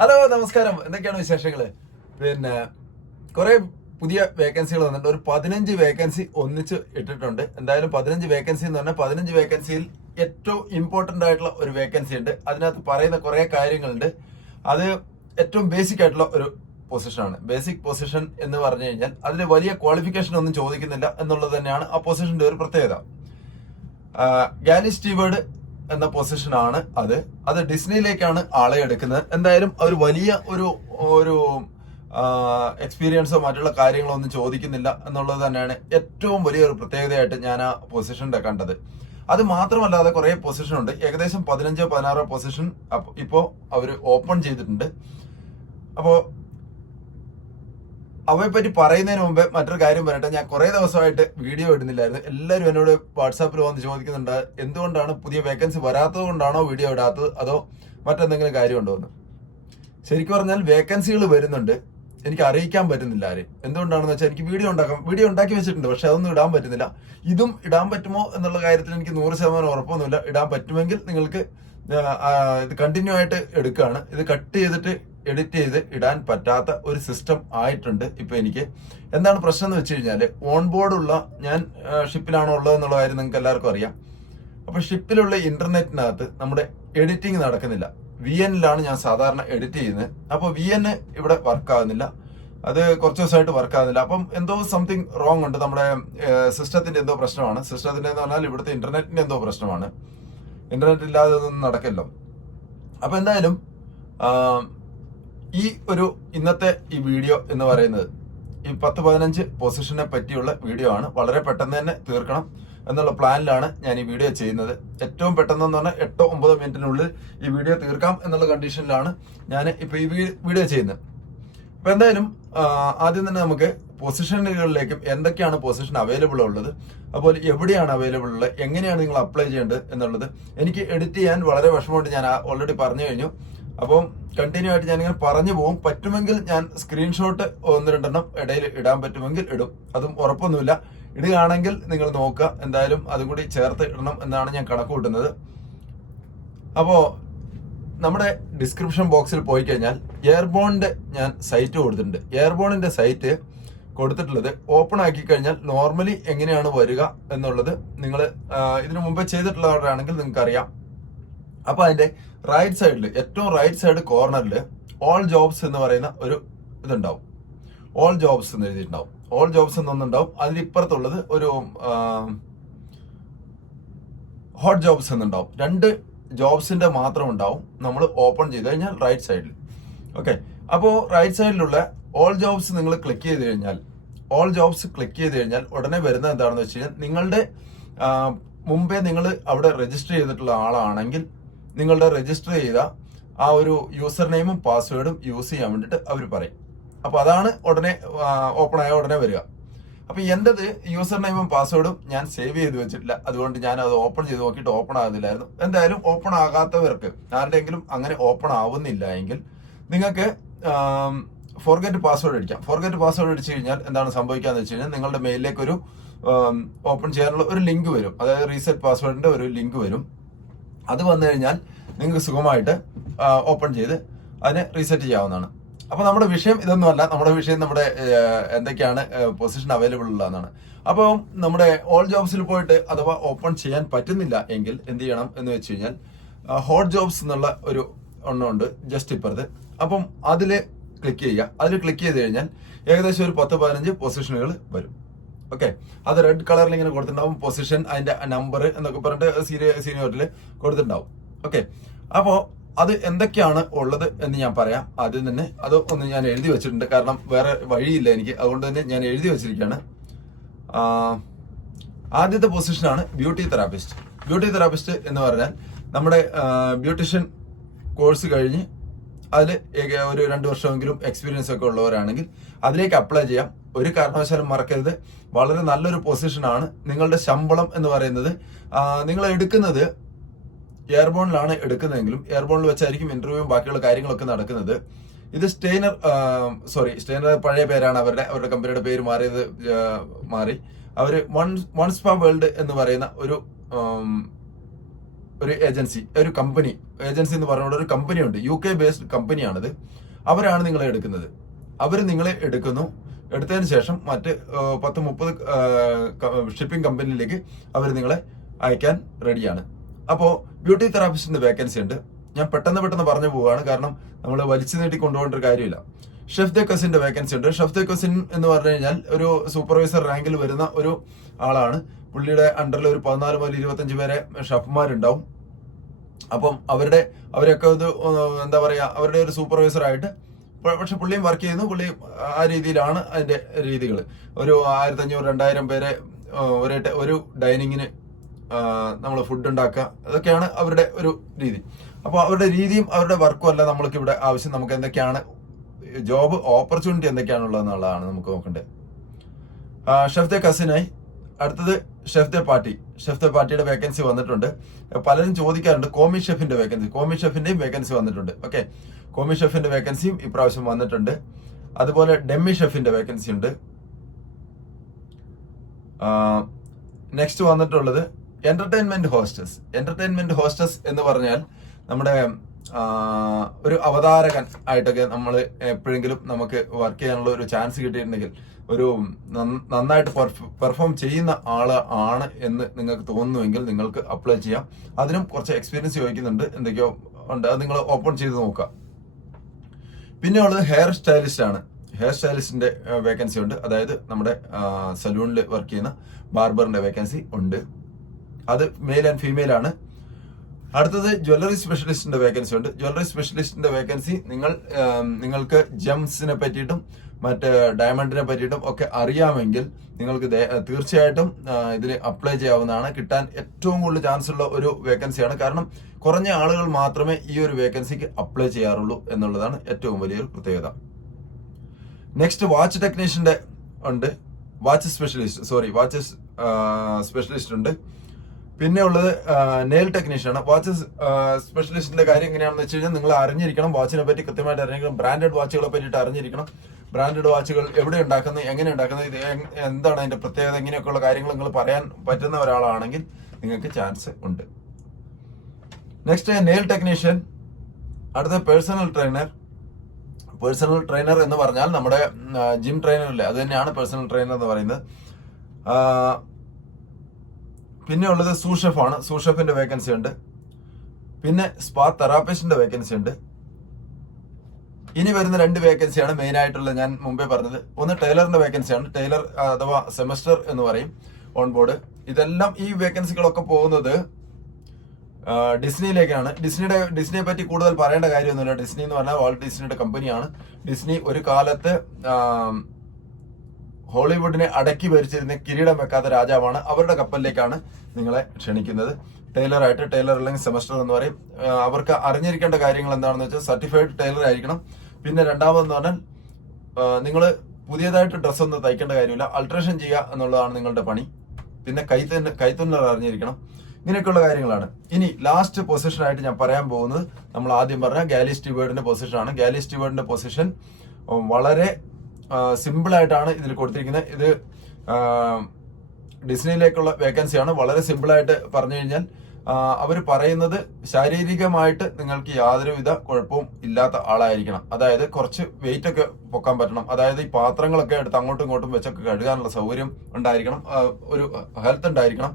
Hello നമസ്കാരം. എന്തൊക്കെയാണ് വിശേഷങ്ങൾ പിന്നെ കുറേ പുതിയ വേക്കൻസികൾ വന്നിട്ടുണ്ട്. ഒരു പതിനഞ്ച് വേക്കൻസി ഒന്നിച്ച് ഇട്ടിട്ടുണ്ട്. എന്തായാലും പതിനഞ്ച് വേക്കൻസി എന്ന് പറഞ്ഞാൽ പതിനഞ്ച് വേക്കൻസിയിൽ ഏറ്റവും ഇമ്പോർട്ടന്റ് ആയിട്ടുള്ള ഒരു വേക്കൻസി ഉണ്ട്. അതിനകത്ത് പറയുന്ന കുറേ കാര്യങ്ങളുണ്ട്. അത് ഏറ്റവും ബേസിക് ആയിട്ടുള്ള ഒരു പൊസിഷനാണ് ബേസിക് പൊസിഷൻ എന്ന് പറഞ്ഞു കഴിഞ്ഞാൽ അതിൽ വലിയ ക്വാളിഫിക്കേഷൻ ഒന്നും ചോദിക്കുന്നില്ല എന്നുള്ളത് തന്നെയാണ് ആ പൊസിഷന്റെ ഒരു പ്രത്യേകത. ഗാലി സ്റ്റീവേർഡ് എന്ന പൊസിഷൻ ആണ് അത്. അത് ഡിസ്നിയിലേക്കാണ് ആളെ എടുക്കുന്നത്. എന്തായാലും ഒരു വലിയ ഒരു ഒരു എക്സ്പീരിയൻസോ മറ്റുള്ള കാര്യങ്ങളോ ഒന്നും ചോദിക്കുന്നില്ല എന്നുള്ളത് തന്നെയാണ് ഏറ്റവും വലിയൊരു പ്രത്യേകതയായിട്ട് ഞാൻ ആ പൊസിഷന്റെ കണ്ടത്. അത് മാത്രമല്ലാതെ കുറെ പൊസിഷൻ ഉണ്ട്. ഏകദേശം പതിനഞ്ചോ പതിനാറോ പൊസിഷൻ ഇപ്പോ അവർ ഓപ്പൺ ചെയ്തിട്ടുണ്ട്. അപ്പോ അവയെ പറ്റി പറയുന്നതിന് മുമ്പേ മറ്റൊരു കാര്യം പറയട്ടെ. ഞാൻ കുറെ ദിവസമായിട്ട് വീഡിയോ ഇടുന്നില്ലായിരുന്നു. എല്ലാവരും എന്നോട് വാട്സാപ്പിൽ വന്ന് ചോദിക്കുന്നുണ്ട് എന്തുകൊണ്ടാണ് പുതിയ വേക്കൻസി വരാത്തത് കൊണ്ടാണോ വീഡിയോ ഇടാത്തത്? അതോ മറ്റെന്തെങ്കിലും കാര്യമുണ്ടോ എന്ന്. ശരിക്കും പറഞ്ഞാൽ വേക്കൻസികൾ വരുന്നുണ്ട്. എനിക്ക് അറിയിക്കാൻ പറ്റുന്നില്ല ആരെയും. എന്തുകൊണ്ടാണെന്ന് വെച്ചാൽ എനിക്ക് വീഡിയോ ഉണ്ടാക്കാം വീഡിയോ ഉണ്ടാക്കി വെച്ചിട്ടുണ്ട് പക്ഷെ അതൊന്നും ഇടാൻ പറ്റുന്നില്ല. ഇതും ഇടാൻ പറ്റുമോ എന്നുള്ള കാര്യത്തിൽ എനിക്ക് നൂറ് ശതമാനം ഉറപ്പൊന്നുമില്ല. ഇടാൻ പറ്റുമെങ്കിൽ നിങ്ങൾക്ക് ഇത് കണ്ടിന്യൂ ആയിട്ട് എടുക്കുകയാണ്. ഇത് കട്ട് ചെയ്തിട്ട് എഡിറ്റ് ചെയ്ത് ഇടാൻ പറ്റാത്ത ഒരു സിസ്റ്റം ആയിട്ടുണ്ട് ഇപ്പൊ എനിക്ക്. എന്താണ് പ്രശ്നം എന്ന് വെച്ച് കഴിഞ്ഞാൽ ഓൺ ബോർഡുള്ള ഞാൻ ഷിപ്പിലാണോ ഉള്ളത് എന്നുള്ള കാര്യം നിങ്ങൾക്ക് എല്ലാവർക്കും അറിയാം. അപ്പൊ ഷിപ്പിലുള്ള ഇന്റർനെറ്റിനകത്ത് നമ്മുടെ എഡിറ്റിംഗ് നടക്കുന്നില്ല. വി എന്നിലാണ് ഞാൻ സാധാരണ എഡിറ്റ് ചെയ്യുന്നത്. അപ്പൊ വി എൻ ഇവിടെ വർക്ക് ആകുന്നില്ല അത് കുറച്ച് ദിവസമായിട്ട് വർക്ക് ആകുന്നില്ല അപ്പം എന്തോ സംതിങ് റോങ് ഉണ്ട്. നമ്മുടെ സിസ്റ്റത്തിന്റെ എന്തോ പ്രശ്നമാണ്. സിസ്റ്റത്തിന്റെ എന്ന് പറഞ്ഞാൽ ഇവിടുത്തെ ഇന്റർനെറ്റിന്റെ എന്തോ പ്രശ്നമാണ്. ഇന്റർനെറ്റ് ഇല്ലാതെ ഒന്നും നടക്കില്ല. അപ്പൊ എന്തായാലും ഈ ഒരു ഇന്നത്തെ ഈ വീഡിയോ എന്ന് പറയുന്നത് ഈ പത്ത് പതിനഞ്ച് പൊസിഷനെ പറ്റിയുള്ള വീഡിയോ ആണ്. വളരെ പെട്ടെന്ന് തന്നെ തീർക്കണം എന്നുള്ള പ്ലാനിലാണ് ഞാൻ ഈ വീഡിയോ ചെയ്യുന്നത്. ഏറ്റവും പെട്ടെന്ന് എന്ന് പറഞ്ഞാൽ എട്ടോ ഒമ്പതോ മിനിറ്റിനുള്ളിൽ ഈ വീഡിയോ തീർക്കാം എന്നുള്ള കണ്ടീഷനിലാണ് ഞാൻ ഇപ്പൊ ഈ വീഡിയോ ചെയ്യുന്നത്. അപ്പൊ എന്തായാലും ആദ്യം തന്നെ നമുക്ക് പൊസിഷനുകളിലേക്കും എന്തൊക്കെയാണ് പൊസിഷൻ അവൈലബിൾ ഉള്ളത് അതുപോലെ എവിടെയാണ് അവൈലബിൾ ഉള്ളത് എങ്ങനെയാണ് നിങ്ങൾ അപ്ലൈ ചെയ്യേണ്ടത് എന്നുള്ളത് എനിക്ക് എഡിറ്റ് ചെയ്യാൻ വളരെ വിഷമമുണ്ട്. ഞാൻ ഓൾറെഡി പറഞ്ഞു കഴിഞ്ഞു. അപ്പം കണ്ടിന്യൂ ആയിട്ട് ഞാനിങ്ങനെ പറഞ്ഞു പോകും. പറ്റുമെങ്കിൽ ഞാൻ സ്ക്രീൻഷോട്ട് ഒന്ന് രണ്ടെണ്ണം ഇടയിൽ ഇടാൻ പറ്റുമെങ്കിൽ ഇടും. അതും ഉറപ്പൊന്നുമില്ല. ഇടുകയാണെങ്കിൽ നിങ്ങൾ നോക്കുക. എന്തായാലും അതും കൂടി ചേർത്ത് ഇടണം എന്നാണ് ഞാൻ കണക്ക് കൂട്ടുന്നത്. അപ്പോൾ നമ്മുടെ ഡിസ്ക്രിപ്ഷൻ ബോക്സിൽ പോയി കഴിഞ്ഞാൽ എയർബോണിന്റെ ഞാൻ സൈറ്റ് കൊടുത്തിട്ടുണ്ട്. എയർബോണിന്റെ സൈറ്റ് കൊടുത്തിട്ടുള്ളത് ഓപ്പൺ ആക്കി കഴിഞ്ഞാൽ നോർമലി എങ്ങനെയാണ് വരിക എന്നുള്ളത് നിങ്ങൾ ഇതിനു മുമ്പേ ചെയ്തിട്ടുള്ളവരാണെങ്കിൽ നിങ്ങൾക്ക് അറിയാം അപ്പൊ അതിന്റെ റൈറ്റ് സൈഡിൽ ഏറ്റവും റൈറ്റ് സൈഡ് കോർണറിൽ ഓൾ ജോബ്സ് എന്ന് പറയുന്ന ഒരു ഇതുണ്ടാവും. ഓൾ ജോബ്സ് എന്ന് എഴുതിയിട്ടുണ്ടാവും. ഓൾ ജോബ്സ് എന്നൊന്നുണ്ടാവും അതിലിപ്പുറത്തുള്ളത് ഒരു ഹോട്ട് ജോബ്സ് എന്നുണ്ടാവും. രണ്ട് ജോബ്സിന്റെ മാത്രം ഉണ്ടാവും നമ്മൾ ഓപ്പൺ ചെയ്ത് കഴിഞ്ഞാൽ റൈറ്റ് സൈഡിൽ ഓക്കെ അപ്പോൾ റൈറ്റ് സൈഡിലുള്ള ഓൾ ജോബ്സ് നിങ്ങൾ ക്ലിക്ക് ചെയ്ത് കഴിഞ്ഞാൽ ഓൾ ജോബ്സ് ക്ലിക്ക് ചെയ്ത് കഴിഞ്ഞാൽ ഉടനെ വരുന്നത് എന്താണെന്ന് വെച്ച് കഴിഞ്ഞാൽ നിങ്ങളുടെ മുമ്പേ നിങ്ങൾ അവിടെ രജിസ്റ്റർ ചെയ്തിട്ടുള്ള ആളാണെങ്കിൽ നിങ്ങളുടെ രജിസ്റ്റർ ചെയ്ത ആ ഒരു യൂസർ നെയിമും പാസ്വേഡും യൂസ് ചെയ്യാൻ വേണ്ടിയിട്ട് അവർ പറയും. അപ്പോൾ അതാണ് ഉടനെ ഓപ്പൺ ആയ ഉടനെ വരിക. അപ്പോൾ എന്റേത് യൂസർ നെയിമും പാസ്വേഡും ഞാൻ സേവ് ചെയ്ത് വെച്ചിട്ടില്ല. അതുകൊണ്ട് ഞാൻ അത് ഓപ്പൺ ചെയ്ത് നോക്കിയിട്ട് ഓപ്പൺ ആകുന്നില്ലായിരുന്നു. എന്തായാലും ഓപ്പൺ ആകാത്തവർക്ക് ആരുടെയെങ്കിലും അങ്ങനെ ഓപ്പൺ ആവുന്നില്ല എങ്കിൽ നിങ്ങൾക്ക് ഫോർഗറ്റ് പാസ്വേഡ് അടിക്കാം. ഫോർഗറ്റ് പാസ്വേഡ് അടിച്ചു കഴിഞ്ഞാൽ എന്താണ് സംഭവിക്കാന്ന് വെച്ച് കഴിഞ്ഞാൽ നിങ്ങളുടെ മെയിലിലേക്ക് ഒരു ഓപ്പൺ ചെയ്യാനുള്ള ഒരു ലിങ്ക് വരും. അതായത് റീസെറ്റ് പാസ്വേഡിന്റെ ഒരു ലിങ്ക് വരും. അത് വന്നു കഴിഞ്ഞാൽ നിങ്ങൾക്ക് സുഖമായിട്ട് ഓപ്പൺ ചെയ്ത് അതിനെ റീസെറ്റ് ചെയ്യാവുന്നതാണ്. അപ്പോൾ നമ്മുടെ വിഷയം ഇതൊന്നുമല്ല. നമ്മുടെ വിഷയം നമ്മുടെ എന്തൊക്കെയാണ് പൊസിഷൻ അവൈലബിൾ ഉള്ളതെന്നാണ് അപ്പോൾ നമ്മുടെ ഓൾ ജോബ്സിൽ പോയിട്ട് അഥവാ ഓപ്പൺ ചെയ്യാൻ പറ്റുന്നില്ല എങ്കിൽ എന്ത് ചെയ്യണം എന്ന് വെച്ച് കഴിഞ്ഞാൽ ഹോട്ട് ജോബ്സ് എന്നുള്ള ഒരു എണ്ണമുണ്ട് ജസ്റ്റ് ഇപ്പുറത്ത് അപ്പം അതിൽ ക്ലിക്ക് ചെയ്യുക. അതിൽ ക്ലിക്ക് ചെയ്ത് കഴിഞ്ഞാൽ ഏകദേശം ഒരു പത്ത് പതിനഞ്ച് പൊസിഷനുകൾ വരും. ഓക്കെ അത് റെഡ് കളറിൽ ഇങ്ങനെ കൊടുത്തിട്ടുണ്ടാവും. പൊസിഷൻ അതിന്റെ നമ്പർ എന്നൊക്കെ പറഞ്ഞിട്ട് സീനിയർ സീനിയോറിൽ കൊടുത്തിട്ടുണ്ടാവും. ഓക്കെ അപ്പോ അത് എന്തൊക്കെയാണ് ഉള്ളത് എന്ന് ഞാൻ പറയാം. ആദ്യം തന്നെ അത് ഒന്ന് ഞാൻ എഴുതി വെച്ചിട്ടുണ്ട്. കാരണം വേറെ വഴിയില്ല എനിക്ക്. അതുകൊണ്ട് തന്നെ ഞാൻ എഴുതി വെച്ചിരിക്കുകയാണ്. ആദ്യത്തെ പൊസിഷനാണ് ബ്യൂട്ടി തെറാപ്പിസ്റ്റ് ബ്യൂട്ടി തെറാപ്പിസ്റ്റ് എന്ന് പറഞ്ഞാൽ നമ്മുടെ ബ്യൂട്ടീഷ്യൻ കോഴ്സ് കഴിഞ്ഞ് അതിൽ ഒരു രണ്ട് വർഷമെങ്കിലും എക്സ്പീരിയൻസ് ഒക്കെ ഉള്ളവരാണെങ്കിൽ അതിലേക്ക് അപ്ലൈ ചെയ്യാം. ഒരു കാരണവശാലും മറക്കരുത്. വളരെ നല്ലൊരു പൊസിഷനാണ് നിങ്ങളുടെ ശമ്പളം എന്ന് പറയുന്നത് നിങ്ങൾ എടുക്കുന്നത് എയർബോണിലാണ് എടുക്കുന്നതെങ്കിലും എയർബോണിൽ വെച്ചായിരിക്കും ഇന്റർവ്യൂവും ബാക്കിയുള്ള കാര്യങ്ങളൊക്കെ നടക്കുന്നത്. ഇത് സ്റ്റെയിനർ സോറി സ്റ്റെയിനർ പഴയ പേരാണ്. അവരുടെ അവരുടെ കമ്പനിയുടെ പേര് മാറിയത് മാറി. അവർ വൺ വൺ സ്പാ വേൾഡ് എന്ന് പറയുന്ന ഒരു ഒരു ഏജൻസി ഒരു കമ്പനി ഏജൻസി എന്ന് പറഞ്ഞുകൊണ്ട് ഒരു കമ്പനി ഉണ്ട് യു കെ ബേസ്ഡ് കമ്പനിയാണിത്. അവരാണ് നിങ്ങളെ എടുക്കുന്നത്. അവർ നിങ്ങളെ എടുക്കുന്നു. എടുത്തതിന് ശേഷം മറ്റ് പത്ത് മുപ്പത് ഷിപ്പിംഗ് കമ്പനിയിലേക്ക് അവർ നിങ്ങളെ അയക്കാൻ റെഡിയാണ് അപ്പോൾ ബ്യൂട്ടി തെറാപ്പിസ്റ്റിന്റെ വേക്കൻസി ഉണ്ട്. ഞാൻ പെട്ടെന്ന് പെട്ടെന്ന് പറഞ്ഞു പോവുകയാണ്. കാരണം നമ്മൾ വലിച്ചു നീട്ടി കൊണ്ടുപോകേണ്ട ഒരു കാര്യമില്ല. ഷെഫ് ദ കസിന്റെ വേക്കൻസി ഉണ്ട്. ഷെഫ് ദ കസിൻ എന്ന് പറഞ്ഞു കഴിഞ്ഞാൽ ഒരു സൂപ്പർവൈസർ റാങ്കിൽ വരുന്ന ഒരു ആളാണ്. പുള്ളിയുടെ അണ്ടറിൽ ഒരു പതിനാല് മുതൽ ഇരുപത്തഞ്ച് പേരെ ഷെഫ്മാരുണ്ടാവും അപ്പം അവരുടെ അവരൊക്കെ ഇത് എന്താ പറയുക അവരുടെ ഒരു സൂപ്പർവൈസറായിട്ട് പക്ഷെ പുള്ളിയും വർക്ക് ചെയ്യുന്നു. പുള്ളി ആ രീതിയിലാണ് അതിന്റെ രീതികൾ. ഒരു ആയിരത്തി അഞ്ഞൂറ് രണ്ടായിരം പേരെ ഒരേ ഒരു ഡൈനിങ്ങിന് നമ്മൾ ഫുഡ് ഉണ്ടാക്കുക. അതൊക്കെയാണ് അവരുടെ ഒരു രീതി. അപ്പോൾ അവരുടെ രീതിയും അവരുടെ വർക്കും അല്ല നമ്മൾക്ക് ഇവിടെ ആവശ്യം. നമുക്ക് എന്തൊക്കെയാണ് ജോബ് ഓപ്പർച്യൂണിറ്റി എന്തൊക്കെയാണുള്ളതെന്നുള്ളതാണ് നമുക്ക് നോക്കേണ്ടത്. ഷെഫ് കസിനായി. അടുത്തത് ഷെഫ് പാർട്ടി ഷെഫ് ദ പാർട്ടിയുടെ വേക്കൻസി വന്നിട്ടുണ്ട്. പലരും ചോദിക്കാറുണ്ട് കോമി ഷെഫിന്റെ വേക്കൻസി കോമി ഷെഫിന്റെയും വേക്കൻസി വന്നിട്ടുണ്ട്. ഓക്കെ കോമി ഷെഫിന്റെ വേക്കൻസിയും ഇപ്രാവശ്യം വന്നിട്ടുണ്ട്. അതുപോലെ ഡെമ്മി ഷെഫിന്റെ വേക്കൻസി ഉണ്ട്. നെക്സ്റ്റ് വന്നിട്ടുള്ളത് എന്റർടൈൻമെന്റ് ഹോസ്റ്റസ് എന്റർടൈൻമെന്റ് ഹോസ്റ്റസ് എന്ന് പറഞ്ഞാൽ നമ്മുടെ ഒരു അവതാരകൻ ആയിട്ടൊക്കെ നമ്മൾ എപ്പോഴെങ്കിലും നമുക്ക് വർക്ക് ചെയ്യാനുള്ള ഒരു ചാൻസ് കിട്ടിയിട്ടുണ്ടെങ്കിൽ ഒരു നന്നായിട്ട് പെർഫോം ചെയ്യുന്ന ആൾ ആണ് എന്ന് നിങ്ങൾക്ക് തോന്നുന്നുവെങ്കിൽ നിങ്ങൾക്ക് അപ്ലൈ ചെയ്യാം. അതിനും കുറച്ച് എക്സ്പീരിയൻസ് ചോദിക്കുന്നുണ്ട്. എന്തൊക്കെയോ ഉണ്ട്. അത് നിങ്ങൾ ഓപ്പൺ ചെയ്ത് നോക്കുക. പിന്നെ ഉള്ളത് ഹെയർ സ്റ്റൈലിസ്റ്റ് ആണ്. ഹെയർ സ്റ്റൈലിസ്റ്റിന്റെ വേക്കൻസി ഉണ്ട്. അതായത് നമ്മുടെ സലൂണിൽ വർക്ക് ചെയ്യുന്ന ബാർബറിന്റെ വേക്കൻസി ഉണ്ട്. അത് മെയിൽ ആൻഡ് ഫീമെയിൽ ആണ്. അടുത്തത് ജ്വല്ലറി സ്പെഷ്യലിസ്റ്റിന്റെ വേക്കൻസി ഉണ്ട്. ജ്വല്ലറി സ്പെഷ്യലിസ്റ്റിന്റെ വേക്കൻസി നിങ്ങൾ നിങ്ങൾക്ക് ജംസിനെ പറ്റിയിട്ടും മറ്റ് ഡയമണ്ടിനെ പറ്റിയിട്ടും ഒക്കെ അറിയാമെങ്കിൽ നിങ്ങൾക്ക് തീർച്ചയായിട്ടും ഇതിൽ അപ്ലൈ ചെയ്യാവുന്നതാണ്. കിട്ടാൻ ഏറ്റവും കൂടുതൽ ചാൻസ് ഉള്ള ഒരു വേക്കൻസിയാണ് കാരണം കുറഞ്ഞ ആളുകൾ മാത്രമേ ഈ ഒരു വേക്കൻസിക്ക് അപ്ലൈ ചെയ്യാറുള്ളൂ എന്നുള്ളതാണ് ഏറ്റവും വലിയൊരു പ്രത്യേകത. നെക്സ്റ്റ് വാച്ച് ടെക്നീഷ്യന്റെ ഉണ്ട്. Watch specialist sorry watch specialist ഉണ്ട്. പിന്നെ ഉള്ളത് നെയിൽ ടെക്നീഷ്യൻ ആണ്. വാച്ച് സ്പെഷ്യലിസ്റ്റിന്റെ കാര്യം എങ്ങനെയാണെന്ന് വെച്ച് കഴിഞ്ഞാൽ നിങ്ങൾ അറിഞ്ഞിരിക്കണം. വാച്ചിനെ പറ്റി കൃത്യമായിട്ട് അറിഞ്ഞിരിക്കണം. ബ്രാൻഡഡ് വാച്ചുകളെ പറ്റിയിട്ട് അറിഞ്ഞിരിക്കണം. ബ്രാൻഡഡ് വാച്ചുകൾ എവിടെ ഉണ്ടാക്കുന്നത് എങ്ങനെ ഉണ്ടാക്കുന്നത് ഇത് എന്താണ് അതിന്റെ പ്രത്യേകത ഇങ്ങനെയൊക്കെയുള്ള കാര്യങ്ങൾ നിങ്ങൾ പറയാൻ പറ്റുന്ന ഒരാളാണെങ്കിൽ നിങ്ങൾക്ക് ചാൻസ് ഉണ്ട്. നെക്സ്റ്റ് നെയിൽ ടെക്നീഷ്യൻ അടുത്ത പേഴ്സണൽ ട്രെയിനർ പേഴ്സണൽ ട്രെയിനർ എന്ന് പറഞ്ഞാൽ നമ്മുടെ ജിം ട്രെയിനർ അല്ലേ അത് തന്നെയാണ് പേഴ്സണൽ ട്രെയിനർ എന്ന് പറയുന്നത്. പിന്നെ ഉള്ളത് സൂഷഫാണ് സൂഷഫിന്റെ വേക്കൻസി ഉണ്ട്. പിന്നെ സ്പാ തെറാപ്പിസ്റ്റിന്റെ വേക്കൻസി ഉണ്ട്. ഇനി വരുന്ന രണ്ട് വേക്കൻസിയാണ് മെയിൻ ആയിട്ടുള്ളത് ഞാൻ മുമ്പേ പറഞ്ഞത്. ഒന്ന് ടൈലറിന്റെ വേക്കൻസിയാണ് ടൈലർ അഥവാ സെമസ്റ്റർ എന്ന് പറയും ഓൺ ബോർഡ് ഇതെല്ലാം ഈ വേക്കൻസികളൊക്കെ പോകുന്നത് ഡിസ്നിയിലേക്കാണ്. ഡിസ്നിയുടെ ഡിസ്നിയെ പറ്റി കൂടുതൽ പറയേണ്ട കാര്യമൊന്നുമില്ല. ഡിസ്നി എന്ന് പറഞ്ഞാൽ വാൾട്ട് ഡിസ്നിയുടെ കമ്പനിയാണ്. ഡിസ്നി ഒരു കാലത്ത് ഹോളിവുഡിനെ അടക്കി ഭരിച്ചിരുന്ന കിരീടം വെക്കാത്ത രാജാവാണ്. അവരുടെ കപ്പലിലേക്കാണ് നിങ്ങളെ ക്ഷണിക്കുന്നത്. ടൈലറായിട്ട് ടൈലർ അല്ലെങ്കിൽ സെമസ്റ്റർ എന്ന് പറയും. അവർക്ക് അറിഞ്ഞിരിക്കേണ്ട കാര്യങ്ങൾ എന്താണെന്ന് വെച്ചാൽ സർട്ടിഫൈഡ് ടൈലർ ആയിരിക്കണം. പിന്നെ രണ്ടാമതെന്ന് പറഞ്ഞാൽ നിങ്ങൾ പുതിയതായിട്ട് ഡ്രസ്സ് ഒന്നും തയ്ക്കേണ്ട കാര്യമില്ല. അൾട്രേഷൻ ചെയ്യുക എന്നുള്ളതാണ് നിങ്ങളുടെ പണി. പിന്നെ കൈത്തന്നെ കൈത്തുന്നർ അറിഞ്ഞിരിക്കണം. ഇങ്ങനെയൊക്കെയുള്ള കാര്യങ്ങളാണ്. ഇനി ലാസ്റ്റ് പൊസിഷൻ ആയിട്ട് ഞാൻ പറയാൻ പോകുന്നത്. നമ്മൾ ആദ്യം പറഞ്ഞ ഗാലി സ്റ്റീവേർഡിന്റെ പൊസിഷൻ ആണ്. ഗാലി സ്റ്റീവേർഡിന്റെ പൊസിഷൻ വളരെ സിമ്പിൾ ആയിട്ടാണ് ഇതിൽ കൊടുത്തിരിക്കുന്നത്. ഇത് ഡിസ്നിയിലേക്കുള്ള വേക്കൻസിയാണ്. വളരെ സിമ്പിളായിട്ട് പറഞ്ഞു കഴിഞ്ഞാൽ അവർ പറയുന്നത് ശാരീരികമായിട്ട് നിങ്ങൾക്ക് യാതൊരുവിധ കുഴപ്പവും ഇല്ലാത്ത ആളായിരിക്കണം. അതായത് കുറച്ച് വെയിറ്റ് ഒക്കെ പൊക്കാൻ പറ്റണം. അതായത് ഈ പാത്രങ്ങളൊക്കെ എടുത്ത് അങ്ങോട്ടും ഇങ്ങോട്ടും വെച്ചൊക്കെ കഴുകാനുള്ള സൗകര്യം ഉണ്ടായിരിക്കണം. ഒരു ഹെൽത്ത് ഉണ്ടായിരിക്കണം.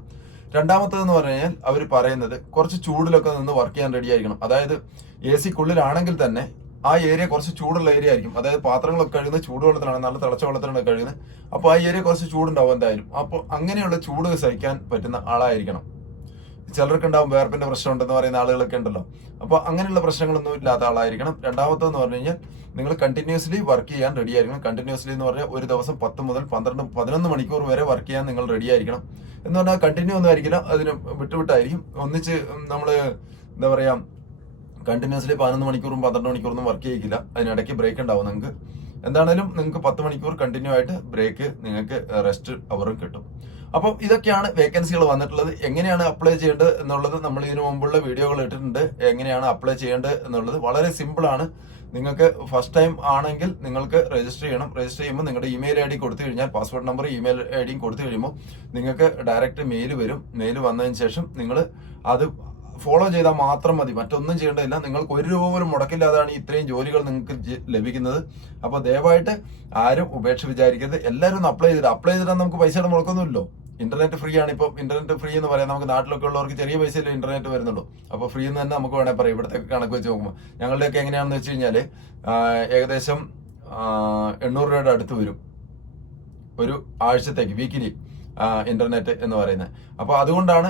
രണ്ടാമത്തേതെന്ന് പറഞ്ഞു കഴിഞ്ഞാൽ അവർ പറയുന്നത് കുറച്ച് ചൂടിലൊക്കെ നിന്ന് വർക്ക് ചെയ്യാൻ റെഡി ആയിരിക്കണം. അതായത് എ സിക്കുള്ളിലാണെങ്കിൽ തന്നെ ആ ഏരിയ കുറച്ച് ചൂടുള്ള ഏരിയ ആയിരിക്കും. അതായത് പാത്രങ്ങളൊക്കെ കഴുകുന്നത് ചൂടുവെള്ളത്തിലാണ് നല്ല തിളച്ച വെള്ളത്തിലാണ് കഴുകുന്നത്. അപ്പോൾ ആ ഏരിയ കുറച്ച് ചൂടുണ്ടാവും എന്തായാലും. അപ്പോൾ അങ്ങനെയുള്ള ചൂട് സഹിക്കാൻ പറ്റുന്ന ആളായിരിക്കണം. ചിലർക്ക് ഉണ്ടാവും വേർപ്പിന്റെ പ്രശ്നം ഉണ്ടെന്ന് പറയുന്ന ആളുകളൊക്കെ ഉണ്ടല്ലോ. അപ്പോൾ അങ്ങനെയുള്ള പ്രശ്നങ്ങളൊന്നും ഇല്ലാത്ത ആളായിരിക്കണം. രണ്ടാമത്തെന്ന് പറഞ്ഞു കഴിഞ്ഞാൽ നിങ്ങൾ കണ്ടിന്യൂസ്ലി വർക്ക് ചെയ്യാൻ റെഡി ആയിരിക്കണം. കണ്ടിന്യൂസ്ലി എന്ന് പറഞ്ഞാൽ ഒരു ദിവസം പത്ത് മുതൽ പന്ത്രണ്ട് പതിനൊന്ന് മണിക്കൂർ വരെ വർക്ക് ചെയ്യാൻ നിങ്ങൾ റെഡി ആയിരിക്കണം. എന്ന് പറഞ്ഞാൽ കണ്ടിന്യൂ ഒന്നും ആയിരിക്കില്ല. അതിന് വിട്ടുവിട്ടായിരിക്കും. ഒന്നിച്ച് നമ്മൾ എന്താ പറയാ കണ്ടിന്യൂസ്ലി പതിനൊന്ന് മണിക്കൂറും പന്ത്രണ്ട് മണിക്കൂറും വർക്ക് ചെയ്യിക്കില്ല. അതിനിടയ്ക്ക് ബ്രേക്ക് ഉണ്ടാവും നിങ്ങൾക്ക്. എന്താണേലും നിങ്ങൾക്ക് പത്ത് മണിക്കൂർ കണ്ടിന്യൂ ആയിട്ട് ബ്രേക്ക് നിങ്ങൾക്ക് റെസ്റ്റ് അവറും കിട്ടും. അപ്പം ഇതൊക്കെയാണ് വേക്കൻസികൾ വന്നിട്ടുള്ളത്. എങ്ങനെയാണ് അപ്ലൈ ചെയ്യേണ്ടത് എന്നുള്ളത് നമ്മൾ ഇതിനു മുമ്പുള്ള വീഡിയോകൾ ഇട്ടിട്ടുണ്ട്. എങ്ങനെയാണ് അപ്ലൈ ചെയ്യേണ്ടത് എന്നുള്ളത് വളരെ സിമ്പിളാണ് നിങ്ങൾക്ക് ഫസ്റ്റ് ടൈം ആണെങ്കിൽ നിങ്ങൾക്ക് രജിസ്റ്റർ ചെയ്യണം. രജിസ്റ്റർ ചെയ്യുമ്പോൾ നിങ്ങളുടെ ഇമെയിൽ ഐ ഡി കൊടുത്തു കഴിഞ്ഞാൽ പാസ്വേഡ് നമ്പർ ഇമെയിൽ ഐ ഡിയും കൊടുത്തു കഴിയുമ്പോൾ നിങ്ങൾക്ക് ഡയറക്റ്റ് മെയിൽ വരും. മെയിൽ വന്നതിന് ശേഷം നിങ്ങൾ അത് ഫോളോ ചെയ്താൽ മാത്രം മതി. മറ്റൊന്നും ചെയ്യേണ്ടതില്ല. നിങ്ങൾക്ക് ഒരു രൂപ പോലും മുടക്കില്ലാതാണ് ഇത്രയും ജോലികൾ നിങ്ങൾക്ക് ലഭിക്കുന്നത്. അപ്പോൾ ദയവായിട്ട് ആരും ഉപേക്ഷ വിചാരിക്കരുത്. എല്ലാവരും ഒന്ന് അപ്ലൈ ചെയ്തിട്ട് അപ്ലൈ ചെയ്തിട്ട് നമുക്ക് പൈസയുടെ മുടക്കൊന്നുമില്ലല്ലോ ഇന്റർനെറ്റ് ഫ്രീ ആണ്. ഇപ്പോൾ ഇന്റർനെറ്റ് ഫ്രീ എന്ന് പറയാം. നമുക്ക് നാട്ടിലൊക്കെ ഉള്ളവർക്ക് ചെറിയ പൈസയിലും ഇന്റർനെറ്റ് വരുന്നുള്ളൂ. അപ്പോൾ ഫ്രീ എന്ന് തന്നെ നമുക്ക് വേണേൽ പറയാം. ഇവിടുത്തെ കണക്ക് വെച്ച് നോക്കുമ്പോൾ. ഞങ്ങളുടെയൊക്കെ എങ്ങനെയാണെന്ന് വെച്ച് കഴിഞ്ഞാൽ ഏകദേശം എണ്ണൂറ് രൂപയുടെ അടുത്ത് വരും. ഒരു ആഴ്ചത്തേക്ക് വീക്കിലി ഇന്റർനെറ്റ് എന്ന് പറയുന്നത്. അപ്പോൾ അതുകൊണ്ടാണ്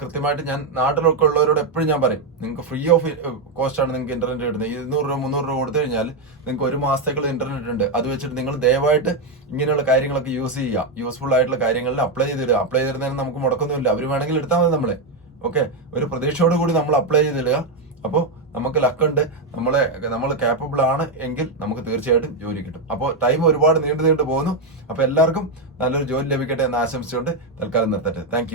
കൃത്യമായിട്ട് ഞാൻ നാട്ടിലൊക്കെ ഉള്ളവരോട് എപ്പോഴും ഞാൻ പറയും നിങ്ങൾക്ക് ഫ്രീ ഓഫ് കോസ്റ്റ് ആണ് നിങ്ങൾക്ക് ഇന്റർനെറ്റ് കിട്ടുന്നത്. ഇരുന്നൂറ് രൂപ മുന്നൂറ് രൂപ കൊടുത്തു കഴിഞ്ഞാൽ നിങ്ങൾക്ക് ഒരു മാസത്തേക്കുള്ള ഇന്റർനെറ്റ് ഉണ്ട്. അത് വെച്ചിട്ട് നിങ്ങൾ ദയവായിട്ട് ഇങ്ങനെയുള്ള കാര്യങ്ങളൊക്കെ യൂസ് ചെയ്യുക. യൂസ്ഫുൾ ആയിട്ടുള്ള കാര്യങ്ങളിൽ അപ്ലൈ ചെയ്തിടുക അപ്ലൈ ചെയ്തിരുന്നതിന് നമുക്ക് മുടക്കൊന്നുമില്ല. അവർ വേണമെങ്കിൽ എടുത്താൽ മതി നമ്മളെ. ഓക്കെ ഒരു പ്രതീക്ഷയോട് കൂടി നമ്മൾ അപ്ലൈ ചെയ്തിടുക അപ്പോൾ നമുക്ക് ലക്കുണ്ട് നമ്മളെ നമ്മൾ കാപ്പബിൾ ആണ് എങ്കിൽ നമുക്ക് തീർച്ചയായിട്ടും ജോലി കിട്ടും. അപ്പോൾ ടൈം ഒരുപാട് നീണ്ടു നീണ്ടു പോകുന്നു. അപ്പോൾ എല്ലാവർക്കും നല്ലൊരു ജോലി ലഭിക്കട്ടെ എന്ന് ആശംസിച്ചുകൊണ്ട് തൽക്കാലം നിർത്തട്ടെ. താങ്ക്